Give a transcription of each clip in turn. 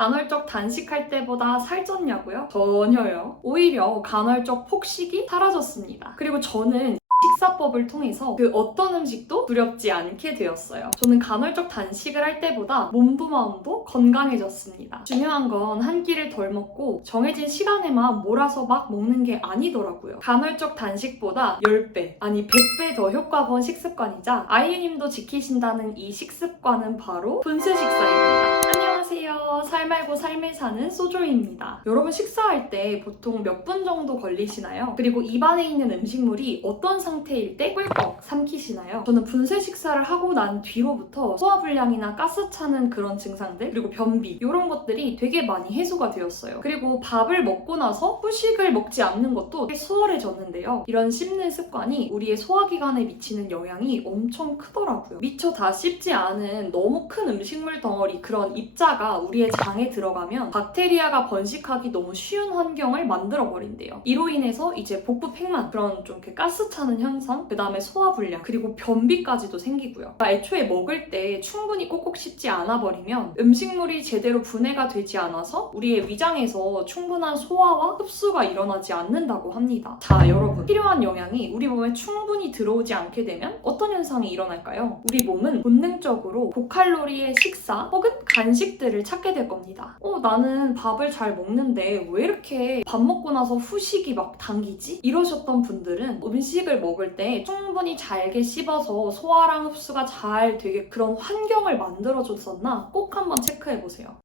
간헐적 단식할 때보다 살쪘냐고요? 전혀요. 오히려 간헐적 폭식이 사라졌습니다. 그리고 저는 식사법을 통해서 그 어떤 음식도 두렵지 않게 되었어요. 저는 간헐적 단식을 할 때보다 몸도 마음도 건강해졌습니다. 중요한 건 한 끼를 덜 먹고 정해진 시간에만 몰아서 막 먹는 게 아니더라고요. 간헐적 단식보다 10배, 아니 100배 더 효과본 식습관이자 아이유님도 지키신다는 이 식습관은 바로 분쇄 식사입니다. 안녕하세요. 살 말고 삶을 사는 소조입니다. 여러분 식사할 때 보통 몇 분 정도 걸리시나요? 그리고 입안에 있는 음식물이 어떤 상태일 때 꿀꺽 삼키시나요? 저는 분쇄 식사를 하고 난 뒤로부터 소화불량이나 가스 차는 그런 증상들, 그리고 변비 이런 것들이 되게 많이 해소가 되었어요. 그리고 밥을 먹고 나서 후식을 먹지 않는 것도 되게 수월해졌는데요. 이런 씹는 습관이 우리의 소화기관에 미치는 영향이 엄청 크더라고요. 미처 다 씹지 않은 너무 큰 음식물 덩어리, 그런 입자가 우리의 장에 들어가면 박테리아가 번식하기 너무 쉬운 환경을 만들어버린대요. 이로 인해서 이제 복부 팽만, 그런 좀 이렇게 가스 차는 현상, 그 다음에 소화불량, 그리고 변비까지도 생기고요. 그러니까 애초에 먹을 때 충분히 꼭꼭 씹지 않아 버리면 음식물이 제대로 분해가 되지 않아서 우리의 위장에서 충분한 소화와 흡수가 일어나지 않는다고 합니다. 자, 여러분, 필요한 영양이 우리 몸에 충분히 들어오지 않게 되면 어떤 현상이 일어날까요? 우리 몸은 본능적으로 고칼로리의 식사 혹은 간식들을 찾게 될 겁니다. 나는 밥을 잘 먹는데 왜 이렇게 밥 먹고 나서 후식이 막 당기지? 이러셨던 분들은 음식을 먹을 때 충분히 잘게 씹어서 소화랑 흡수가 잘 되게 그런 환경을 만들어줬었나 꼭 한번 체크해보세요.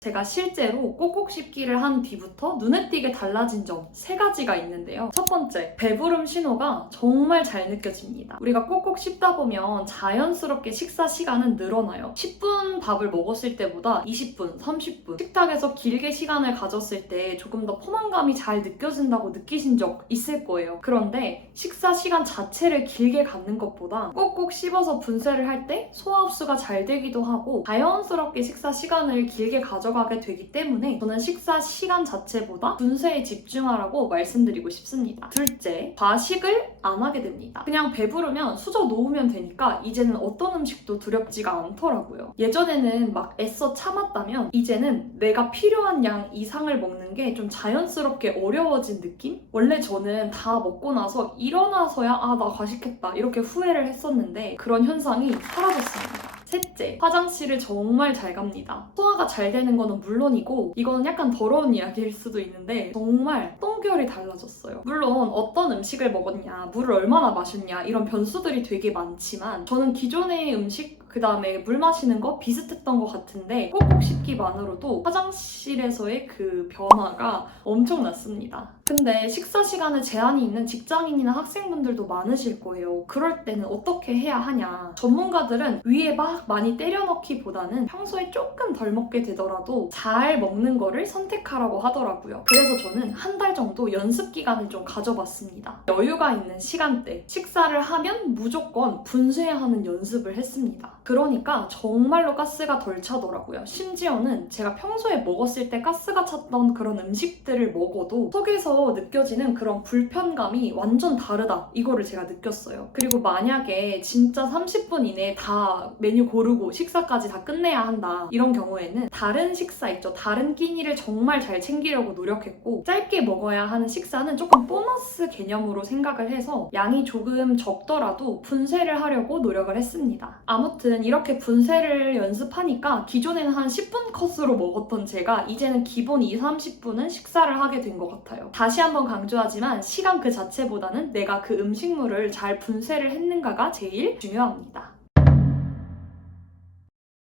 제가 실제로 꼭꼭 씹기를 한 뒤부터 눈에 띄게 달라진 점 3가지가 있는데요. 첫 번째, 배부름 신호가 정말 잘 느껴집니다. 우리가 꼭꼭 씹다 보면 자연스럽게 식사 시간은 늘어나요. 10분 밥을 먹었을 때보다 20분, 30분 식탁에서 길게 시간을 가졌을 때 조금 더 포만감이 잘 느껴진다고 느끼신 적 있을 거예요. 그런데 식사 시간 자체를 길게 갖는 것보다 꼭꼭 씹어서 분쇄를 할 때 소화 흡수가 잘 되기도 하고 자연스럽게 식사 시간을 길게 가져가게 되기 때문에 저는 식사 시간 자체보다 분쇄에 집중하라고 말씀드리고 싶습니다. 둘째, 과식을 안 하게 됩니다. 그냥 배부르면 수저 놓으면 되니까 이제는 어떤 음식도 두렵지가 않더라고요. 예전에는 막 애써 참았다면 이제는 내가 필요한 양 이상을 먹는 게 좀 자연스럽게 어려워진 느낌? 원래 저는 다 먹고 나서 일어나서야 나 과식했다 이렇게 후회를 했었는데 그런 현상이 사라졌습니다. 셋째, 화장실을 정말 잘 갑니다. 소화가 잘 되는 거는 물론이고 이거는 약간 더러운 이야기일 수도 있는데 정말 똥결이 달라졌어요. 물론 어떤 음식을 먹었냐, 물을 얼마나 마셨냐 이런 변수들이 되게 많지만 저는 기존의 음식 그 다음에 물 마시는 거 비슷했던 것 같은데 꼭꼭 씹기만으로도 화장실에서의 그 변화가 엄청났습니다. 근데 식사 시간에 제한이 있는 직장인이나 학생분들도 많으실 거예요. 그럴 때는 어떻게 해야 하냐. 전문가들은 위에 막 많이 때려 넣기보다는 평소에 조금 덜 먹게 되더라도 잘 먹는 거를 선택하라고 하더라고요. 그래서 저는 한 달 정도 연습 기간을 좀 가져봤습니다. 여유가 있는 시간대, 식사를 하면 무조건 분쇄하는 연습을 했습니다. 그러니까 정말로 가스가 덜 차더라고요. 심지어는 제가 평소에 먹었을 때 가스가 찼던 그런 음식들을 먹어도 속에서 느껴지는 그런 불편감이 완전 다르다. 이거를 제가 느꼈어요. 그리고 만약에 진짜 30분 이내에 다 메뉴 고르고 식사까지 다 끝내야 한다. 이런 경우에는 다른 식사 있죠. 다른 끼니를 정말 잘 챙기려고 노력했고 짧게 먹어야 하는 식사는 조금 보너스 개념으로 생각을 해서 양이 조금 적더라도 분쇄를 하려고 노력을 했습니다. 아무튼 이렇게 분쇄를 연습하니까 기존에는 한 10분 컷으로 먹었던 제가 이제는 기본 20-30분은 식사를 하게 된 것 같아요. 다시 한번 강조하지만 시간 그 자체보다는 내가 그 음식물을 잘 분쇄를 했는가가 제일 중요합니다.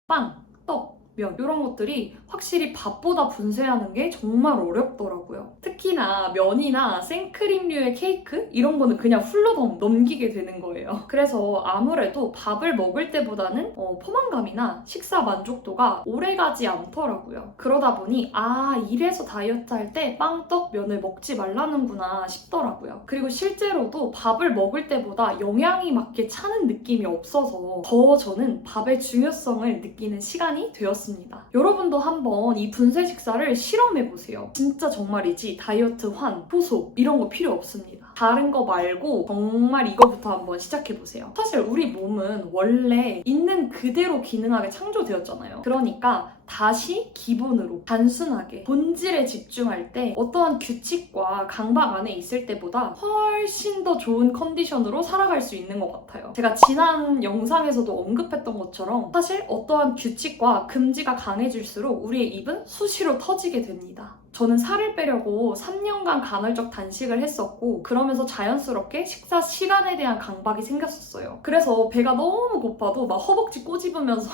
빵, 떡, 면 이런 것들이 확실히 밥보다 분쇄하는 게 정말 어렵더라고요. 특히나 면이나 생크림류의 케이크 이런 거는 그냥 훌러덩 넘기게 되는 거예요. 그래서 아무래도 밥을 먹을 때보다는 포만감이나 식사 만족도가 오래가지 않더라고요. 그러다 보니 이래서 다이어트 할 때 빵, 떡, 면을 먹지 말라는구나 싶더라고요. 그리고 실제로도 밥을 먹을 때보다 영양이 맞게 차는 느낌이 없어서 더 저는 밥의 중요성을 느끼는 시간이 되었습니다. 여러분도 한번 이 분쇄 식사를 실험해보세요. 진짜 정말이지 다이어트 환, 효소 이런 거 필요 없습니다. 다른 거 말고 정말 이거부터 한번 시작해보세요. 사실 우리 몸은 원래 있는 그대로 기능하게 창조되었잖아요. 그러니까 다시 기본으로 단순하게 본질에 집중할 때 어떠한 규칙과 강박 안에 있을 때보다 훨씬 더 좋은 컨디션으로 살아갈 수 있는 것 같아요. 제가 지난 영상에서도 언급했던 것처럼 사실 어떠한 규칙과 금지가 강해질수록 우리의 입은 수시로 터지게 됩니다. 저는 살을 빼려고 3년간 간헐적 단식을 했었고 그러면서 자연스럽게 식사 시간에 대한 강박이 생겼었어요. 그래서 배가 너무 고파도 막 허벅지 꼬집으면서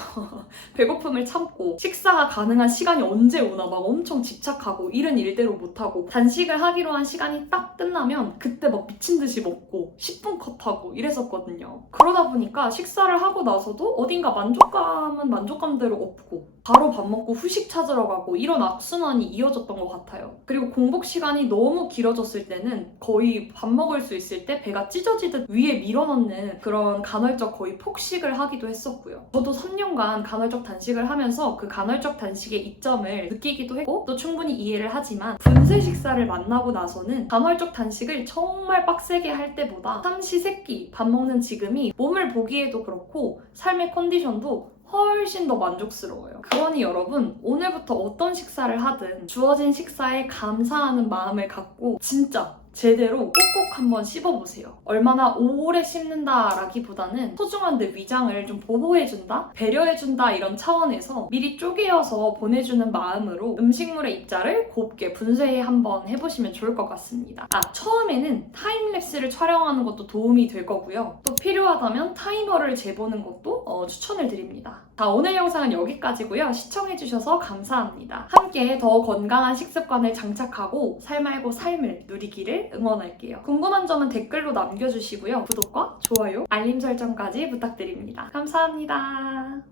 배고픔을 참고 식사가 가능한 시간이 언제 오나 막 엄청 집착하고 일은 일대로 못하고 단식을 하기로 한 시간이 딱 끝나면 그때 막 미친 듯이 먹고 10분 컷하고 이랬었거든요. 그러다 보니까 식사를 하고 나서도 어딘가 만족감은 만족감대로 없고 바로 밥 먹고 후식 찾으러 가고 이런 악순환이 이어졌던 것 같아요. 그리고 공복 시간이 너무 길어졌을 때는 거의 밥 먹을 수 있을 때 배가 찢어지듯 위에 밀어넣는 그런 간헐적 거의 폭식을 하기도 했었고요. 저도 3년간 간헐적 단식을 하면서 그 간헐적 단식의 이점을 느끼기도 했고 또 충분히 이해를 하지만 분쇄 식사를 만나고 나서는 간헐적 단식을 정말 빡세게 할 때보다 삼시세끼 밥 먹는 지금이 몸을 보기에도 그렇고 삶의 컨디션도 훨씬 더 만족스러워요. 그러니 여러분 오늘부터 어떤 식사를 하든 주어진 식사에 감사하는 마음을 갖고 진짜 제대로 꼭꼭 한번 씹어보세요. 얼마나 오래 씹는다라기보다는 소중한 내 위장을 좀 보호해준다? 배려해준다 이런 차원에서 미리 쪼개어서 보내주는 마음으로 음식물의 입자를 곱게 분쇄해 한번 해보시면 좋을 것 같습니다. 처음에는 타임랩스를 촬영하는 것도 도움이 될 거고요. 또 필요하다면 타이머를 재보는 것도 추천을 드립니다. 자, 오늘 영상은 여기까지고요. 시청해주셔서 감사합니다. 함께 더 건강한 식습관을 장착하고 삶알고 삶을 누리기를 응원할게요. 궁금한 점은 댓글로 남겨주시고요. 구독과 좋아요, 알림 설정까지 부탁드립니다. 감사합니다.